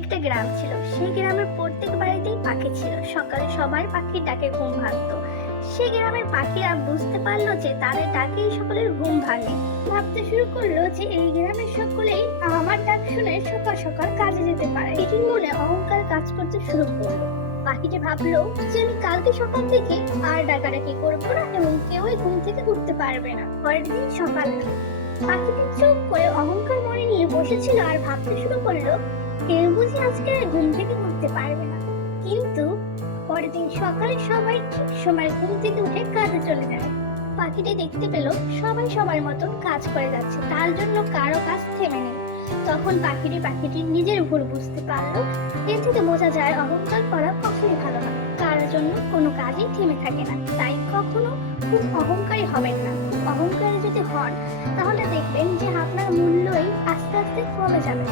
একটা গ্রাম ছিল। সেই গ্রামের প্রত্যেক বাড়িতেই পাখি ছিল। সকালে সবার পাখির ডাকে ঘুম ভাঙতো। সেই গ্রামের পাখিরা বুঝতে পারলো যে তাদের ডাকেই সকলের ঘুম ভাঙে। ভাবতে শুরু করলো যে এই গ্রামের সকলেই আমার ডাক শুনে সকাল সকাল কাজে যেতে পারে। এটি মনে অহংকার কাজ করতে শুরু করলো। পাখিটি ভাবলো যে আমি কালকে সকাল থেকে আর ডাকাডাকি করবো না এবং কেউই ঘুম থেকে উঠতে পারবে না। পরের দিন সকাল হলো। পাখিটি চুপ করে অহংকার মনে নিয়ে বসেছিল আর ভাবতে শুরু করলো কেউ বুঝি আজকে আর ঘুম থেকে উঠতে পারবে না। কিন্তু পরের দিন সকালে সবাই ঠিক সময় ঘুম থেকে উঠে কাজে চলে যায়। পাখিটি দেখতে পেল সবাই সবার মতন কাজ করে যাচ্ছে, তার জন্য কারো কাজ থেমে নেই। তখন পাখিটি নিজের ভুল বুঝতে পারলো। এর থেকে বোঝা যায় অহংকার করা কখনোই ভালো না। কারোর জন্য কোনো কাজই থেমে থাকে না। তাই কখনো খুব অহংকারী হবেন না। অহংকারী যদি হন তাহলে দেখবেন যে আপনার মূল্যই আস্তে আস্তে কমে যাবে।